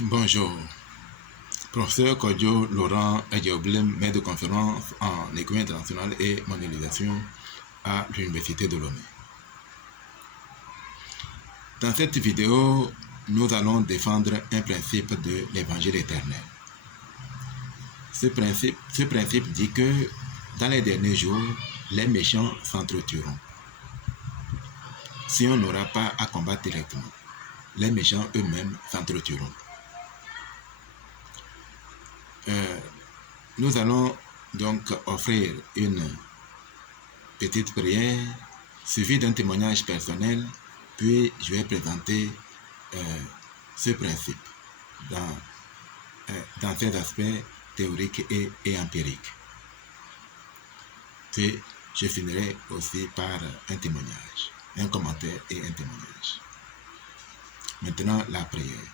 Bonjour, professeur Kodjo Laurent Edioblem, maître de conférence en économie internationale et mondialisation à l'Université de Lomé. Dans cette vidéo, nous allons défendre un principe de l'évangile éternel. Ce principe dit que dans les derniers jours, les méchants s'entretueront. Si on n'aura pas à combattre directement, les méchants eux-mêmes s'entretueront. Nous allons donc offrir une petite prière suivie d'un témoignage personnel, puis je vais présenter ce principe dans ses aspects théoriques et empiriques. Puis je finirai aussi par un témoignage, un commentaire et un témoignage. Maintenant, la prière.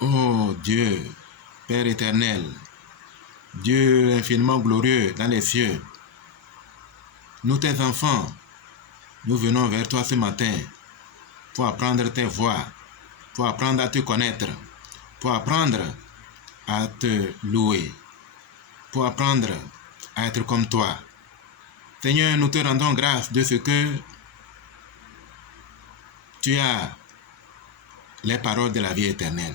Oh Dieu, Père éternel, Dieu infiniment glorieux dans les cieux, nous tes enfants, nous venons vers toi ce matin pour apprendre tes voies, pour apprendre à te connaître, pour apprendre à te louer, pour apprendre à être comme toi. Seigneur, nous te rendons grâce de ce que tu as les paroles de la vie éternelle.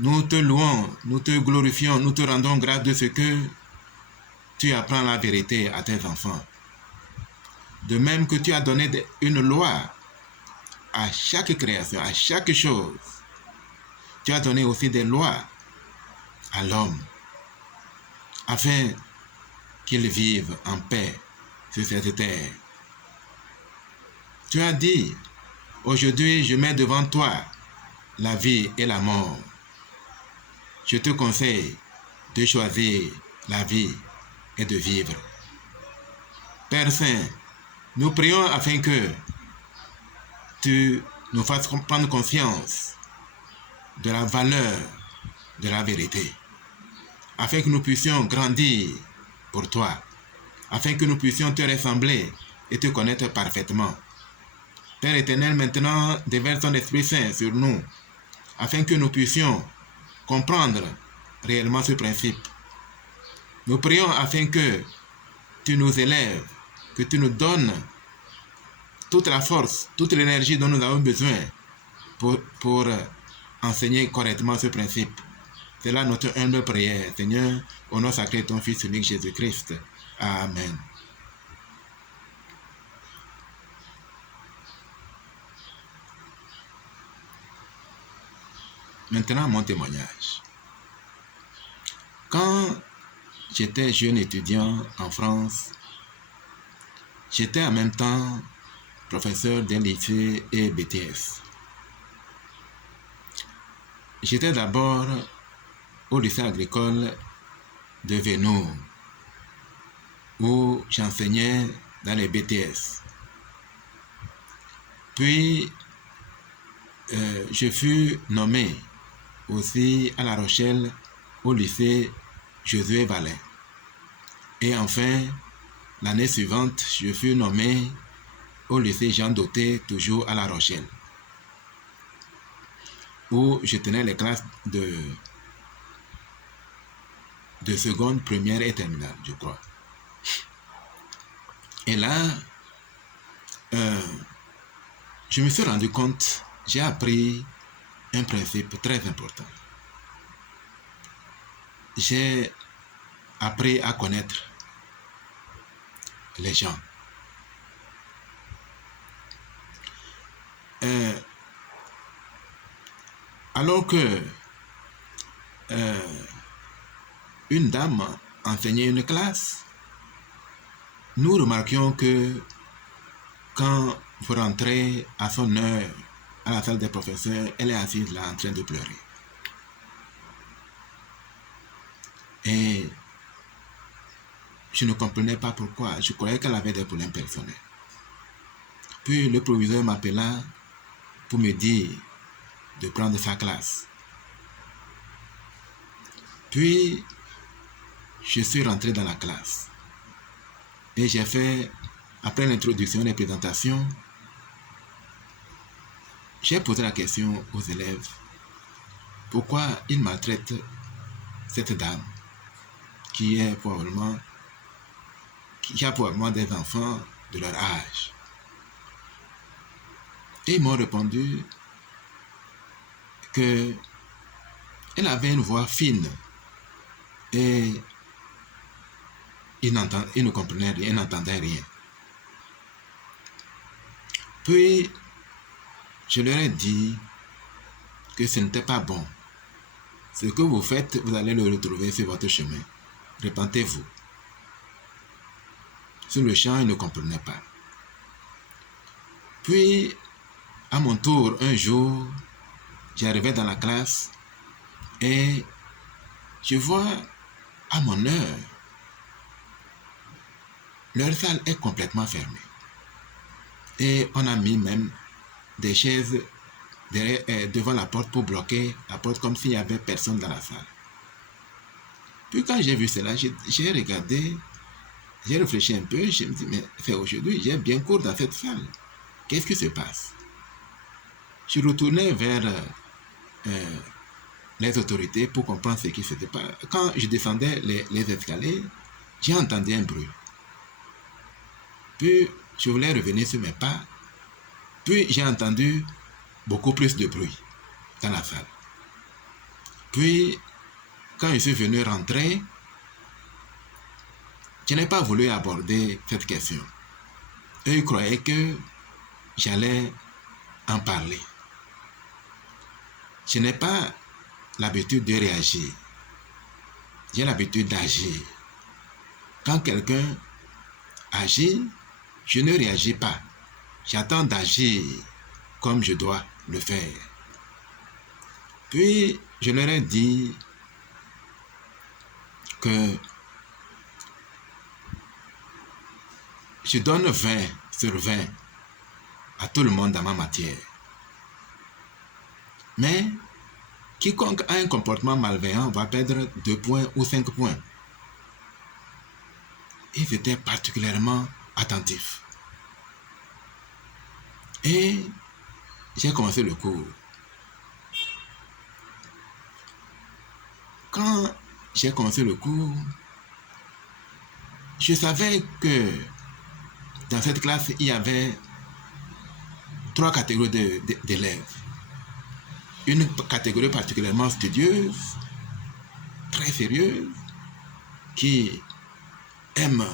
Nous te louons, nous te glorifions, nous te rendons grâce de ce que tu apprends la vérité à tes enfants. De même que tu as donné une loi à chaque création, à chaque chose. Tu as donné aussi des lois à l'homme afin qu'il vive en paix sur cette terre. Tu as dit, aujourd'hui je mets devant toi la vie et la mort. Je te conseille de choisir la vie et de vivre. Père Saint, nous prions afin que tu nous fasses prendre conscience de la valeur de la vérité, afin que nous puissions grandir pour toi, afin que nous puissions te ressembler et te connaître parfaitement. Père éternel, maintenant, déverse ton Esprit Saint sur nous, afin que nous puissions comprendre réellement ce principe. Nous prions afin que tu nous élèves, que tu nous donnes toute la force, toute l'énergie dont nous avons besoin pour enseigner correctement ce principe. C'est là notre humble prière, Seigneur, au nom sacré de ton Fils unique Jésus-Christ. Amen. Maintenant, mon témoignage. Quand j'étais jeune étudiant en France, j'étais en même temps professeur d'un lycée et BTS. J'étais d'abord au lycée agricole de Vénoux, où j'enseignais dans les BTS. Puis, je fus nommé aussi à La Rochelle au lycée Josué Vallin. Et enfin, l'année suivante, je fus nommé au lycée Jean Doté, toujours à La Rochelle, où je tenais les classes de seconde, première et terminale, je crois. Et là, je me suis rendu compte, j'ai appris un principe très important. J'ai appris à connaître les gens. Alors que une dame enseignait une classe, nous remarquions que quand vous rentrez à son heure à la salle des professeurs, elle est assise là en train de pleurer. Et je ne comprenais pas pourquoi. Je croyais qu'elle avait des problèmes personnels. Puis le proviseur m'appela pour me dire de prendre sa classe. Puis, je suis rentré dans la classe. Et j'ai fait, après l'introduction et les présentations, j'ai posé la question aux élèves. pourquoi il maltraite cette dame qui a probablement des enfants de leur âge. Et ils m'ont répondu qu'elle avait une voix fine et il ne comprenait rien, il n'entendait rien. Puis, je leur ai dit que ce n'était pas bon. Ce que vous faites, vous allez le retrouver sur votre chemin. Répentez-vous. Sur le champ, ils ne comprenaient pas. Puis, à mon tour, un jour, j'arrivais dans la classe et je vois à mon heure, leur salle est complètement fermée. Et on a mis même des chaises devant la porte pour bloquer la porte comme s'il n'y avait personne dans la salle. Puis quand j'ai vu cela, j'ai regardé, j'ai réfléchi un peu, je me dis, mais c'est aujourd'hui, j'ai bien cours dans cette salle. Qu'est-ce qui se passe? Je retournais vers les autorités pour comprendre ce qui se passe. Quand je descendais les escaliers, j'ai entendu un bruit. Puis je voulais revenir sur mes pas. Puis j'ai entendu beaucoup plus de bruit dans la salle. Puis, quand je suis venu rentrer, je n'ai pas voulu aborder cette question. Eux, ils croyaient que j'allais en parler. Je n'ai pas l'habitude de réagir. J'ai l'habitude d'agir. Quand quelqu'un agit, je ne réagis pas. J'attends d'agir comme je dois le faire. Puis, je leur ai dit que je donne 20 sur 20 à tout le monde dans ma matière. Mais, quiconque a un comportement malveillant va perdre 2 points ou 5 points. Ils étaient particulièrement attentifs. Et j'ai commencé le cours. Quand j'ai commencé le cours, je savais que dans cette classe, il y avait 3 catégories d'élèves. Une catégorie particulièrement studieuse, très sérieuse, qui aime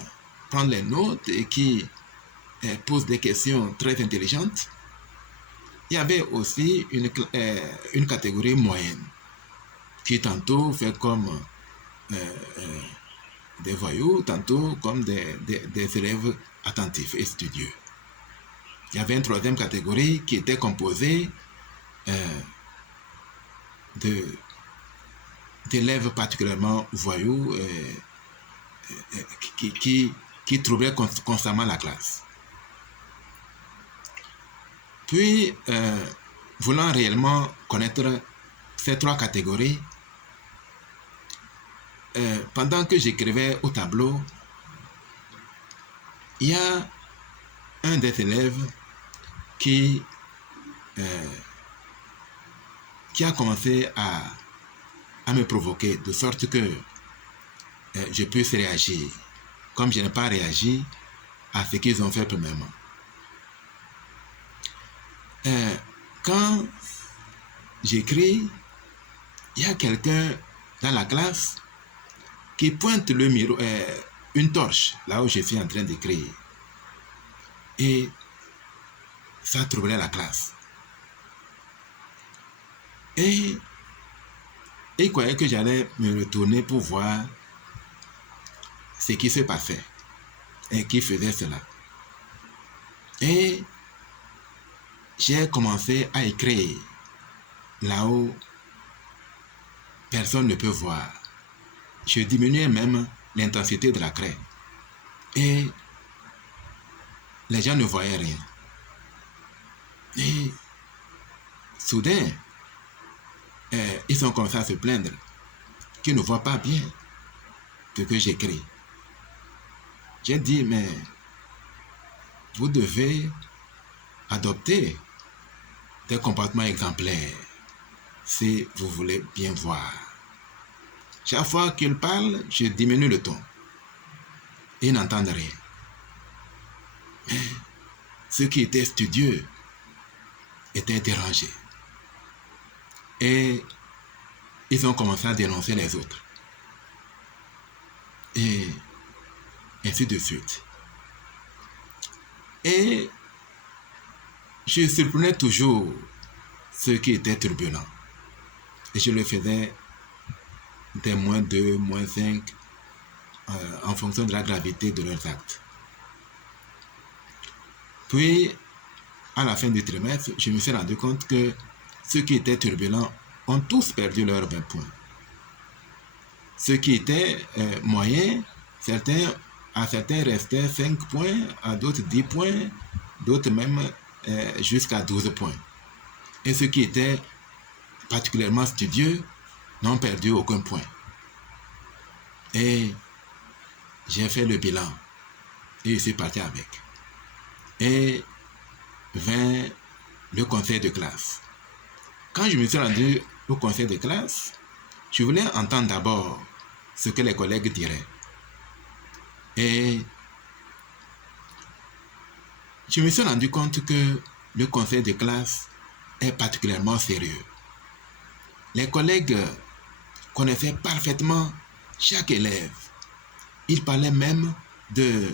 prendre les notes et qui pose des questions très intelligentes. Il y avait aussi une catégorie moyenne, qui tantôt fait comme des voyous, tantôt comme des élèves attentifs et studieux. Il y avait une 3e catégorie qui était composée d'élèves particulièrement voyous qui troublaient constamment la classe. Puis, voulant réellement connaître ces 3 catégories, pendant que j'écrivais au tableau, il y a un des élèves qui a commencé à me provoquer, de sorte que je puisse réagir, comme je n'ai pas réagi à ce qu'ils ont fait premièrement. Quand j'écris, il y a quelqu'un dans la classe qui pointe une torche là où je suis en train d'écrire. Et ça troublait la classe. Et il croyait que j'allais me retourner pour voir ce qui se passait et qui faisait cela. Et j'ai commencé à écrire là où personne ne peut voir. Je diminuais même l'intensité de la craie. Et les gens ne voyaient rien. Et soudain, ils ont commencé à se plaindre qu'ils ne voient pas bien ce que j'écris. J'ai dit, mais vous devez adopter des comportements exemplaires. si vous voulez bien voir. Chaque fois qu'il parle, je diminue le ton. Ils n'entendent rien. Mais ceux qui étaient studieux étaient dérangés. Et ils ont commencé à dénoncer les autres. Et ainsi de suite. Et je surprenais toujours ceux qui étaient turbulents. Et je le faisais des -2, -5 en fonction de la gravité de leurs actes. Puis, à la fin du trimestre, je me suis rendu compte que ceux qui étaient turbulents ont tous perdu leurs 20 points. Ceux qui étaient moyens, à certains restaient 5 points, à d'autres 10 points, d'autres même jusqu'à 12 points. Et ceux qui étaient particulièrement studieux n'ont perdu aucun point. Et j'ai fait le bilan et je suis parti avec. Et vint le conseil de classe. Quand je me suis rendu au conseil de classe, je voulais entendre d'abord ce que les collègues diraient. Et je me suis rendu compte que le conseil de classe est particulièrement sérieux. Les collègues connaissaient parfaitement chaque élève. Ils parlaient même de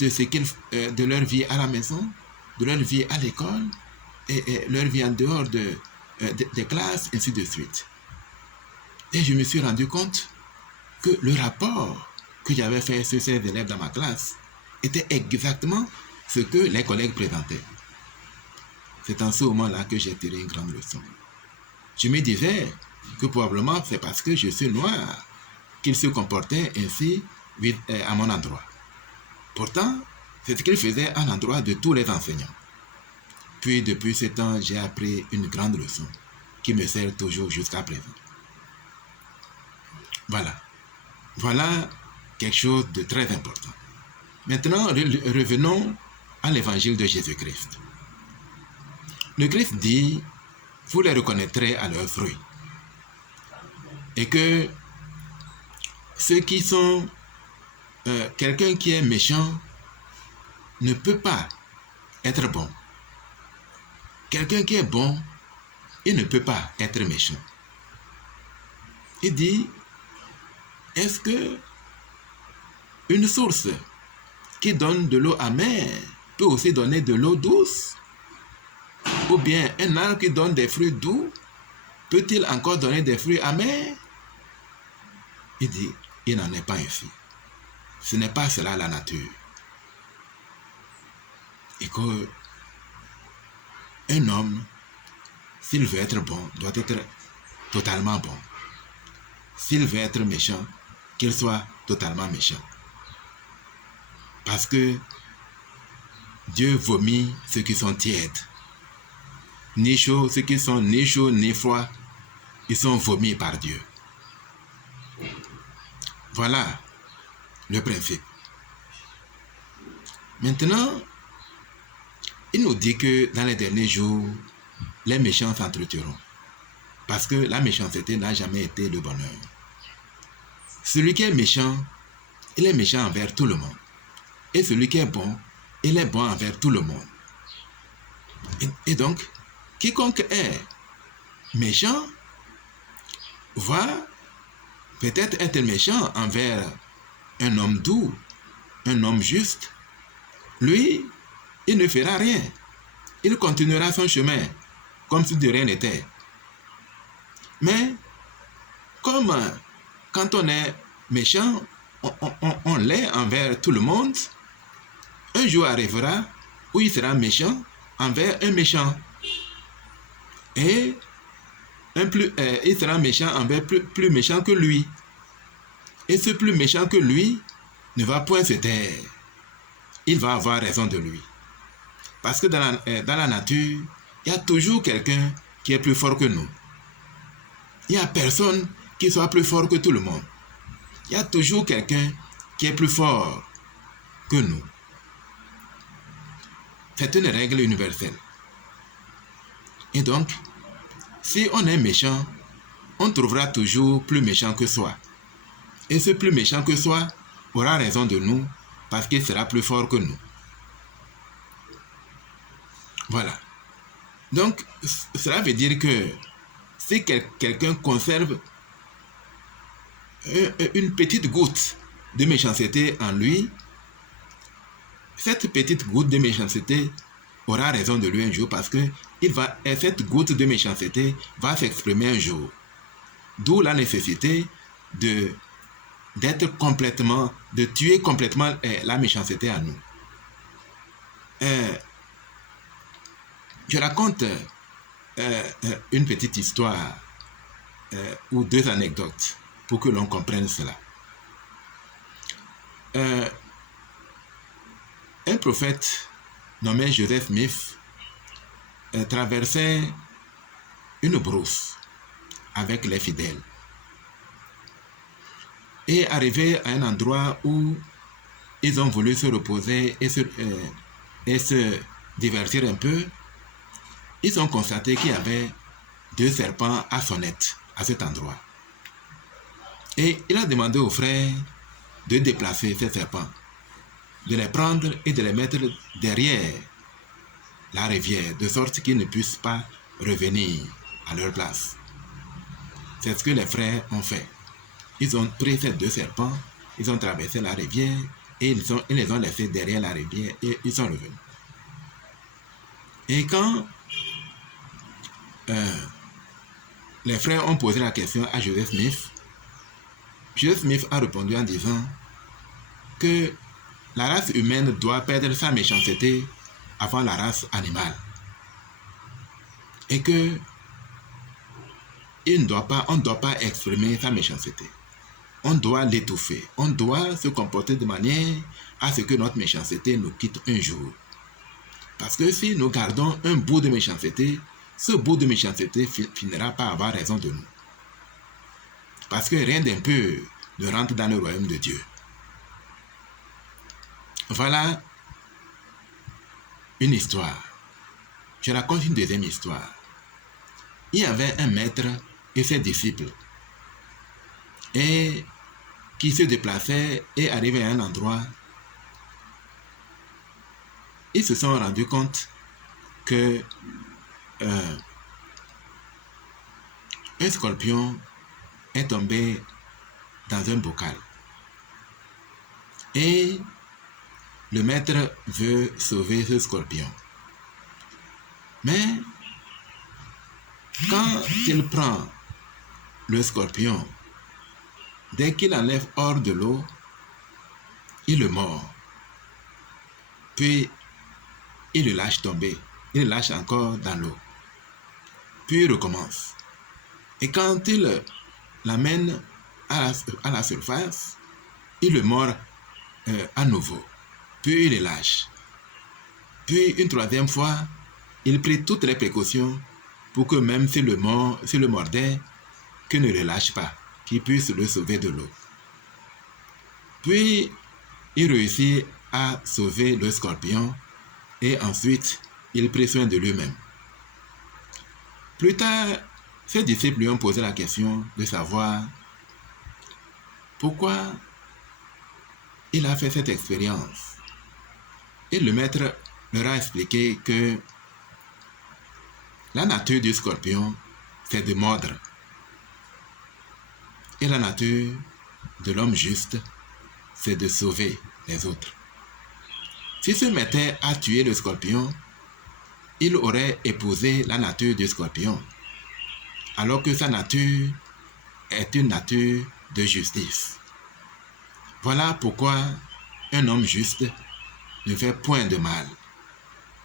leur vie à la maison, de leur vie à l'école et leur vie en dehors des classes, ainsi de suite. Et je me suis rendu compte que le rapport que j'avais fait sur ces élèves dans ma classe était exactement ce que les collègues présentaient. C'est en ce moment-là que j'ai tiré une grande leçon. Je me disais que probablement c'est parce que je suis noir qu'ils se comportaient ainsi à mon endroit. Pourtant, c'est ce qu'ils faisaient à l'endroit de tous les enseignants. Puis depuis ce temps, j'ai appris une grande leçon qui me sert toujours jusqu'à présent. Voilà quelque chose de très important. Maintenant, revenons à l'évangile de Jésus-Christ. Le Christ dit, vous les reconnaîtrez à leurs fruits. Et que ceux qui sont quelqu'un qui est méchant ne peut pas être bon. Quelqu'un qui est bon, il ne peut pas être méchant. Il dit, est-ce que une source qui donne de l'eau amère peut aussi donner de l'eau douce? Ou bien un arbre qui donne des fruits doux peut-il encore donner des fruits amers? Il dit, il n'en est pas ainsi. Ce n'est pas cela la nature. Et que un homme, s'il veut être bon, doit être totalement bon. S'il veut être méchant, qu'il soit totalement méchant. Parce que Dieu vomit ceux qui sont tièdes. Ni chauds, ceux qui sont ni chauds ni froids, ils sont vomis par Dieu. Voilà le principe. Maintenant, il nous dit que dans les derniers jours, les méchants s'entretueront. Parce que la méchanceté n'a jamais été le bonheur. Celui qui est méchant, il est méchant envers tout le monde. Et celui qui est bon, il est bon envers tout le monde. Et donc, quiconque est méchant va peut-être être méchant envers un homme doux, un homme juste. Lui, il ne fera rien. Il continuera son chemin comme si de rien n'était. Mais comme quand on est méchant, on l'est envers tout le monde, un jour arrivera où il sera méchant envers un méchant. Et il sera méchant envers plus méchant que lui. Et ce plus méchant que lui ne va point se taire. Il va avoir raison de lui. Parce que dans la nature, il y a toujours quelqu'un qui est plus fort que nous. Il n'y a personne qui soit plus fort que tout le monde. Il y a toujours quelqu'un qui est plus fort que nous. C'est une règle universelle. Et donc, si on est méchant, on trouvera toujours plus méchant que soi. Et ce plus méchant que soi aura raison de nous parce qu'il sera plus fort que nous. Voilà. Donc, cela veut dire que si quelqu'un conserve une petite goutte de méchanceté en lui, cette petite goutte de méchanceté aura raison de lui un jour parce que cette goutte de méchanceté va s'exprimer un jour. D'où la nécessité de tuer complètement la méchanceté en nous. Je raconte une petite histoire ou deux anecdotes pour que l'on comprenne cela. Un prophète nommé Joseph Smith traversait une brousse avec les fidèles. Et arrivé à un endroit où ils ont voulu se reposer et se divertir un peu, ils ont constaté qu'il y avait deux serpents à sonnette à cet endroit. Et il a demandé aux frères de déplacer ces serpents, de les prendre et de les mettre derrière la rivière, de sorte qu'ils ne puissent pas revenir à leur place. C'est ce que les frères ont fait. Ils ont pris ces deux serpents, ils ont traversé la rivière et ils les ont laissés derrière la rivière et ils sont revenus. Et quand les frères ont posé la question à Joseph Smith a répondu en disant que la race humaine doit perdre sa méchanceté avant la race animale. Et que on ne doit pas exprimer sa méchanceté. On doit l'étouffer. On doit se comporter de manière à ce que notre méchanceté nous quitte un jour. Parce que si nous gardons un bout de méchanceté, ce bout de méchanceté finira par avoir raison de nous. Parce que rien d'impur ne rentre dans le royaume de Dieu. Voilà une histoire. Je raconte une deuxième histoire. Il y avait un maître et ses disciples et qui se déplaçaient et arrivaient à un endroit. Ils se sont rendus compte que un scorpion est tombé dans un bocal. Et le maître veut sauver ce scorpion. Mais quand il prend le scorpion, dès qu'il l'enlève hors de l'eau, il le mord. Puis il le lâche tomber. Il le lâche encore dans l'eau. Puis il recommence. Et quand il l'amène à la surface, il le mord à nouveau. Puis il le lâche. Puis une troisième fois, il prit toutes les précautions pour que même s'il le mordait, qu'il ne le lâche pas, qu'il puisse le sauver de l'eau. Puis il réussit à sauver le scorpion et ensuite il prit soin de lui-même. Plus tard, ses disciples lui ont posé la question de savoir pourquoi il a fait cette expérience. Et le maître leur a expliqué que la nature du scorpion, c'est de mordre. Et la nature de l'homme juste, c'est de sauver les autres. S'il se mettait à tuer le scorpion, il aurait épousé la nature du scorpion, alors que sa nature est une nature de justice. Voilà pourquoi un homme juste ne fait point de mal,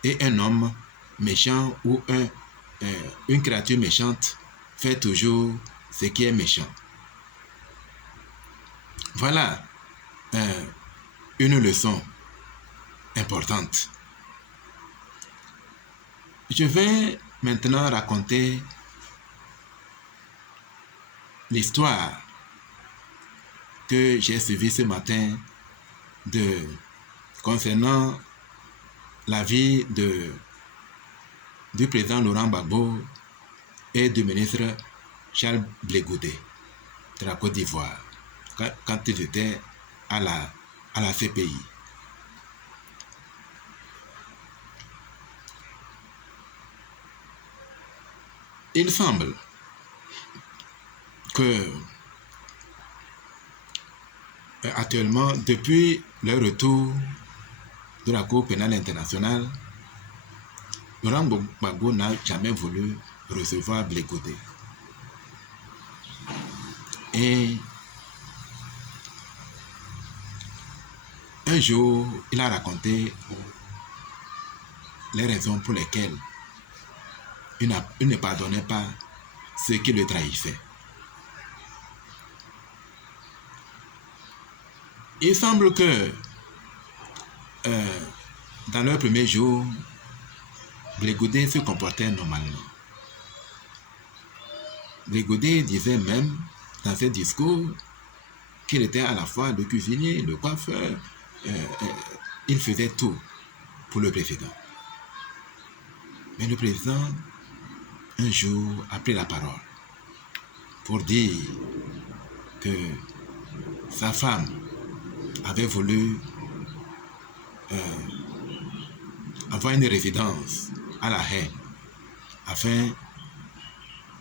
et un homme méchant ou une créature méchante fait toujours ce qui est méchant. Voilà une leçon importante. Je vais maintenant raconter l'histoire que j'ai suivie ce matin concernant la vie du président Laurent Gbagbo et du ministre Charles Blé Goudé de la Côte d'Ivoire quand ils étaient à la CPI. Il semble que actuellement, depuis le retour de la Cour pénale internationale, Laurent Gbagbo n'a jamais voulu recevoir Blé Goudé. Et un jour, il a raconté les raisons pour lesquelles il ne pardonnait pas ceux qui le trahissaient. Il semble que dans leur premier jour, Blé Goudé se comportait normalement. Blé Goudé disait même dans ses discours qu'il était à la fois le cuisinier, le coiffeur, il faisait tout pour le président. Mais le président, un jour, a pris la parole pour dire que sa femme avait voulu avoir une résidence à La Haye afin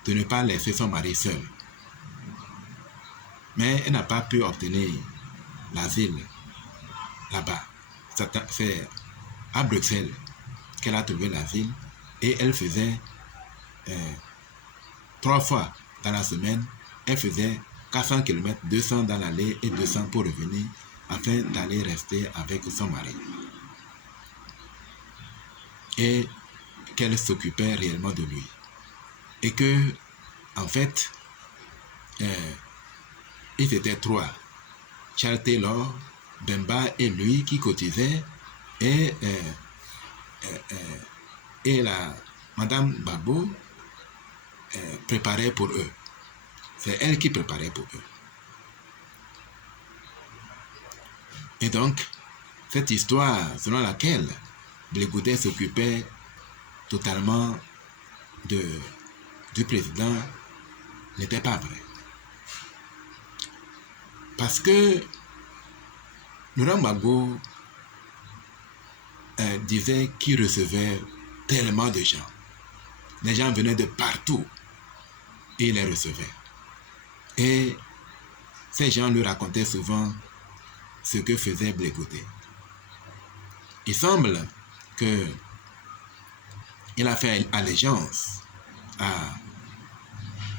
de ne pas laisser son mari seul. Mais elle n'a pas pu obtenir l'asile là-bas. C'est à Bruxelles qu'elle a trouvé l'asile et elle faisait 3 fois dans la semaine, elle faisait 400 km, 200 dans l'aller et 200 pour revenir afin d'aller rester avec son mari. Et qu'elle s'occupait réellement de lui. Et que, en fait, ils étaient 3. Charles Taylor, Bemba et lui qui cotisaient et la Madame Gbagbo préparait pour eux. C'est elle qui préparait pour eux. Et donc, cette histoire selon laquelle Blé Goudé s'occupait totalement du président n'était pas vrai. Parce que Laurent Gbagbo disait qu'il recevait tellement de gens. Les gens venaient de partout et il les recevait. Et ces gens lui racontaient souvent ce que faisait Blé Goudé. Il semble qu'il a fait allégeance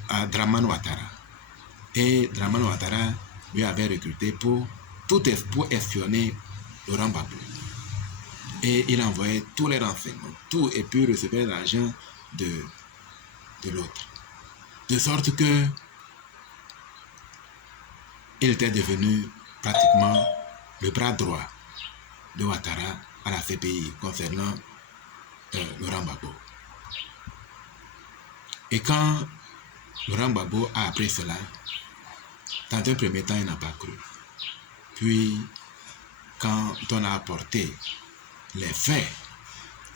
à Dramane Ouattara. Et Dramane Ouattara lui avait recruté pour espionner Laurent Gbagbo. Et il envoyait tous les renseignements, tout, et puis recevait l'argent de l'autre. De sorte que il était devenu pratiquement le bras droit de Ouattara à la CPI concernant Laurent Gbagbo. Et quand Laurent Gbagbo a appris cela, dans un premier temps, il n'a pas cru. Puis, quand on a apporté les faits,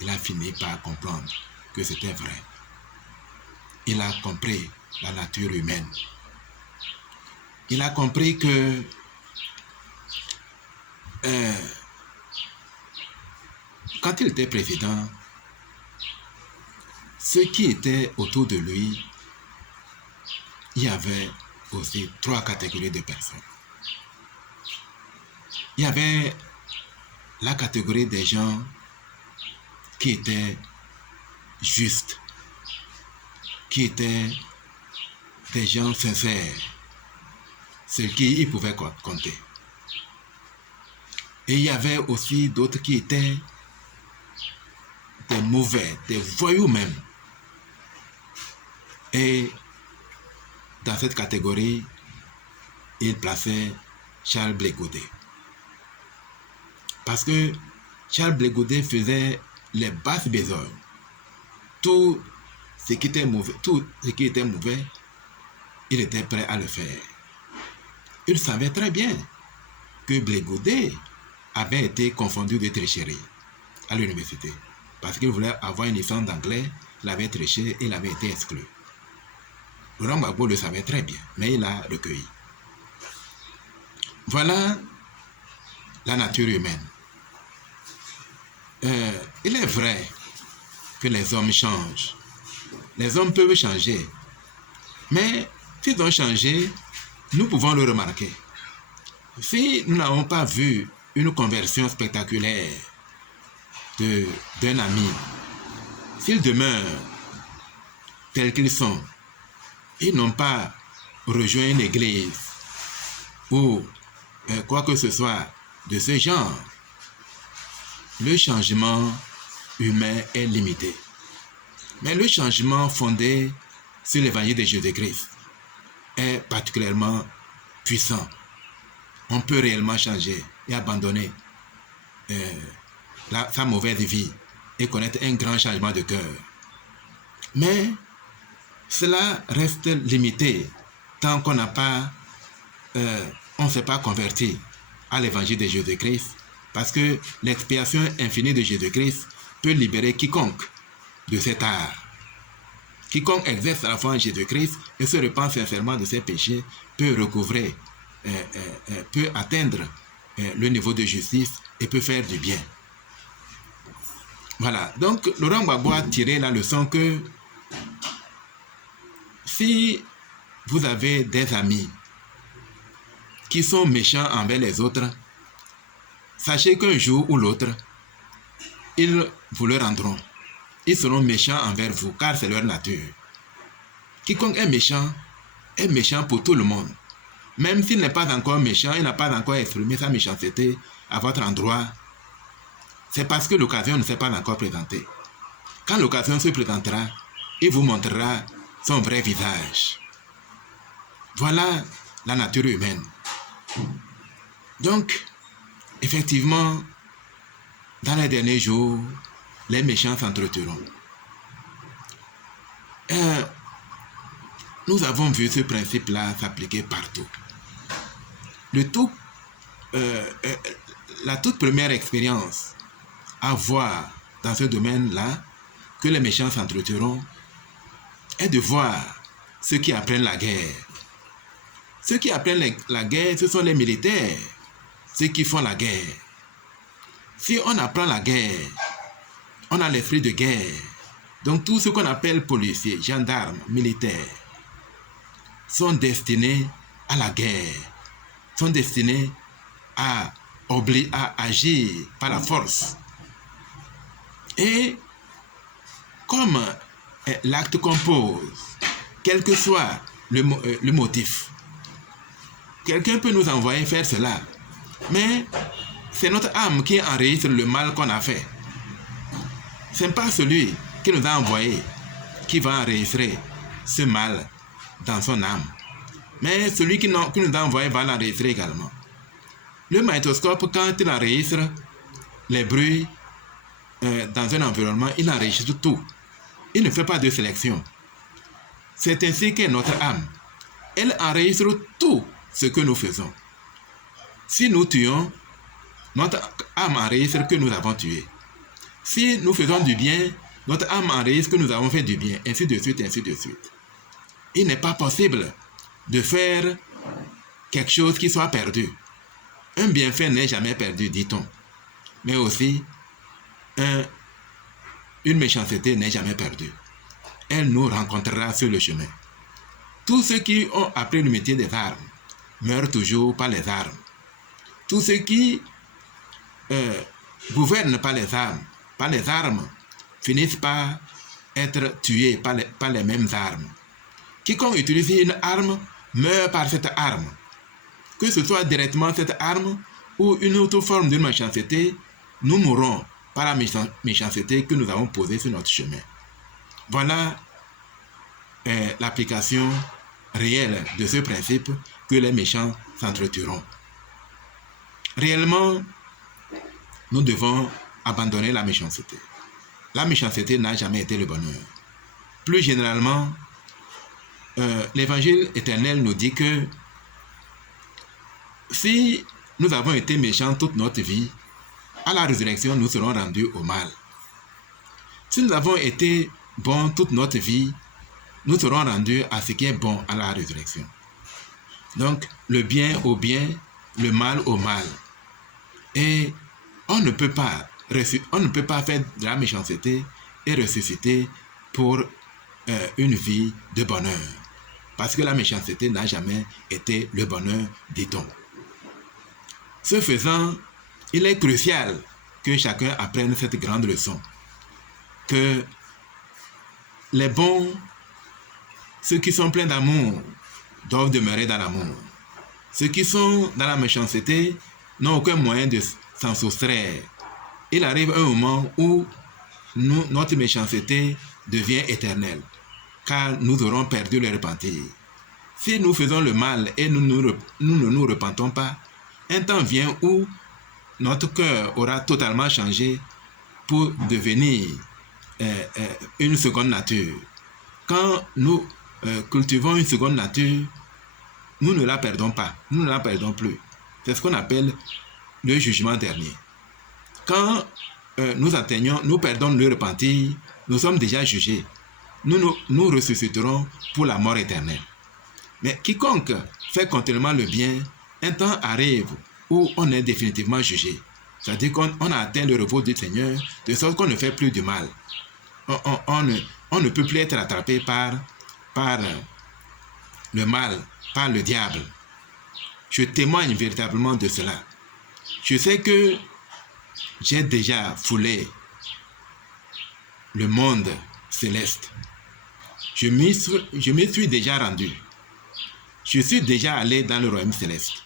il a fini par comprendre que c'était vrai. Il a compris la nature humaine. Il a compris que quand il était président, ceux qui étaient autour de lui, il y avait aussi 3 catégories de personnes. Il y avait la catégorie des gens qui étaient justes, qui étaient des gens sincères, sur qui ils pouvaient compter. Et il y avait aussi d'autres qui étaient des mauvais, des voyous même. Et dans cette catégorie, il plaçait Charles Blé Goudé. Parce que Charles Blé Goudé faisait les basses besognes. Tout ce qui était mauvais, il était prêt à le faire. Il savait très bien que Blé Goudé avait été confondu de tricherie à l'université. Parce qu'il voulait avoir une licence d'anglais, il avait triché et il avait été exclu. Laurent Gbagbo le savait très bien, mais il a recueilli. Voilà la nature humaine. Il est vrai que les hommes changent. Les hommes peuvent changer. Mais s'ils ont changé, nous pouvons le remarquer. Si nous n'avons pas vu une conversion spectaculaire d'un ami, s'ils demeurent tels qu'ils sont, ils n'ont pas rejoint une église ou quoi que ce soit de ce genre, le changement humain est limité. Mais le changement fondé sur l'évangile de Jésus-Christ est particulièrement puissant. On peut réellement changer et abandonner sa mauvaise vie et connaître un grand changement de cœur. Mais cela reste limité tant qu'on n'a pas, on ne s'est pas converti à l'évangile de Jésus-Christ, parce que l'expiation infinie de Jésus-Christ peut libérer quiconque de cet art. Quiconque exerce la foi en Jésus-Christ et se repent sincèrement de ses péchés peut recouvrer, peut atteindre le niveau de justice et peut faire du bien. Voilà, donc Laurent Gbagbo a tiré la leçon que si vous avez des amis qui sont méchants envers les autres, sachez qu'un jour ou l'autre, ils vous le rendront. Ils seront méchants envers vous, car c'est leur nature. Quiconque est méchant pour tout le monde. Même s'il n'est pas encore méchant, il n'a pas encore exprimé sa méchanceté à votre endroit, c'est parce que l'occasion ne s'est pas encore présentée. Quand l'occasion se présentera, il vous montrera son vrai visage. Voilà la nature humaine. Donc, effectivement, dans les derniers jours, les méchants s'entretueront. Nous avons vu ce principe-là s'appliquer partout. La toute première expérience à voir dans ce domaine-là, que les méchants s'entretueront, est de voir ceux qui apprennent la guerre. Ceux qui apprennent la guerre, ce sont les militaires, ceux qui font la guerre. Si on apprend la guerre, on a l'esprit de guerre. Donc tout ce qu'on appelle policiers, gendarmes, militaires, sont destinés à la guerre, sont destinés à agir par la force. Et comme l'acte qu'on pose, quel que soit le motif, quelqu'un peut nous envoyer faire cela, mais c'est notre âme qui enregistre le mal qu'on a fait. Ce n'est pas celui qui nous a envoyé qui va enregistrer ce mal dans son âme, mais celui qui nous a envoyé va l'enregistrer également. Le magnétoscope, quand il enregistre les bruits dans un environnement, il enregistre tout. Il ne fait pas de sélection. C'est ainsi qu'est notre âme. Elle enregistre tout ce que nous faisons. Si nous tuons, notre âme enregistre que nous avons tué. Si nous faisons du bien, notre âme enregistre que nous avons fait du bien, ainsi de suite, ainsi de suite. Il n'est pas possible de faire quelque chose qui soit perdu. Un bienfait n'est jamais perdu, dit-on. Mais aussi, une méchanceté n'est jamais perdue. Elle nous rencontrera sur le chemin. Tous ceux qui ont appris le métier des armes meurent toujours par les armes. Tous ceux qui gouvernent par les armes, finissent par être tués par les mêmes armes. Quiconque utilise une arme meurt par cette arme. Que ce soit directement cette arme ou une autre forme de méchanceté, nous mourrons par la méchanceté que nous avons posée sur notre chemin. Voilà l'application réelle de ce principe que les méchants s'entretueront. Réellement, nous devons abandonner la méchanceté. La méchanceté n'a jamais été le bonheur. Plus généralement, l'évangile éternel nous dit que si nous avons été méchants toute notre vie, à la résurrection, nous serons rendus au mal. Si nous avons été bons toute notre vie, nous serons rendus à ce qui est bon à la résurrection. Donc, le bien au bien, le mal au mal. Et on ne peut pas faire de la méchanceté et ressusciter pour une vie de bonheur. Parce que la méchanceté n'a jamais été le bonheur, dit-on. Ce faisant, il est crucial que chacun apprenne cette grande leçon. Que les bons, ceux qui sont pleins d'amour, doivent demeurer dans l'amour. Ceux qui sont dans la méchanceté n'ont aucun moyen de s'en soustraire. Il arrive un moment où notre méchanceté devient éternelle, car nous aurons perdu le repentir. Si nous faisons le mal et nous ne nous repentons pas, un temps vient où notre cœur aura totalement changé pour devenir une seconde nature. Quand nous cultivons une seconde nature, nous ne la perdons pas, nous ne la perdons plus. C'est ce qu'on appelle le jugement dernier. Quand nous perdons le repentir, nous sommes déjà jugés. Nous ressusciterons pour la mort éternelle. Mais quiconque fait continuellement le bien, un temps arrive où on est définitivement jugé. C'est-à-dire qu'on a atteint le repos du Seigneur, de sorte qu'on ne fait plus du mal. On ne peut plus être attrapé par le mal, par le diable. Je témoigne véritablement de cela. Je sais que j'ai déjà foulé le monde céleste. Je m'y suis déjà rendu. Je suis déjà allé dans le royaume céleste.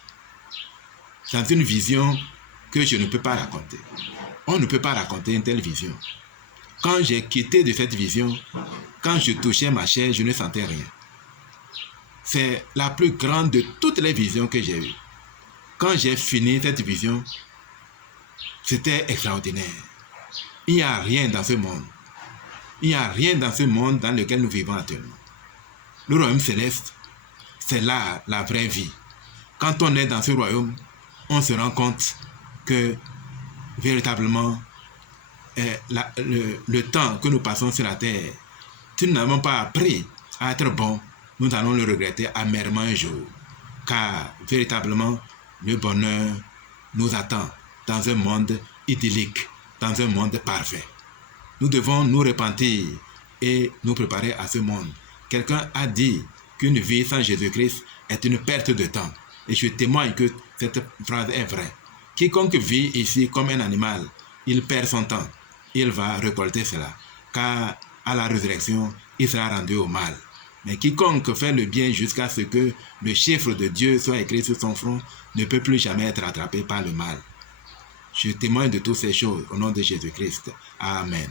Dans une vision que je ne peux pas raconter. On ne peut pas raconter une telle vision. Quand j'ai quitté de cette vision, quand je touchais ma chair, je ne sentais rien. C'est la plus grande de toutes les visions que j'ai eues. Quand j'ai fini cette vision, c'était extraordinaire. Il n'y a rien dans ce monde. Il n'y a rien dans ce monde dans lequel nous vivons actuellement. Le royaume céleste, c'est là la vraie vie. Quand on est dans ce royaume, on se rend compte que véritablement, le temps que nous passons sur la terre, si nous n'avons pas appris à être bons, nous allons le regretter amèrement un jour. Car véritablement, le bonheur nous attend dans un monde idyllique, dans un monde parfait. Nous devons nous repentir et nous préparer à ce monde. Quelqu'un a dit qu'une vie sans Jésus-Christ est une perte de temps. Et je témoigne que cette phrase est vraie. Quiconque vit ici comme un animal, il perd son temps. Il va récolter cela. Car à la résurrection, il sera rendu au mal. Mais quiconque fait le bien jusqu'à ce que le chiffre de Dieu soit écrit sur son front ne peut plus jamais être attrapé par le mal. Je témoigne de toutes ces choses au nom de Jésus-Christ. Amen.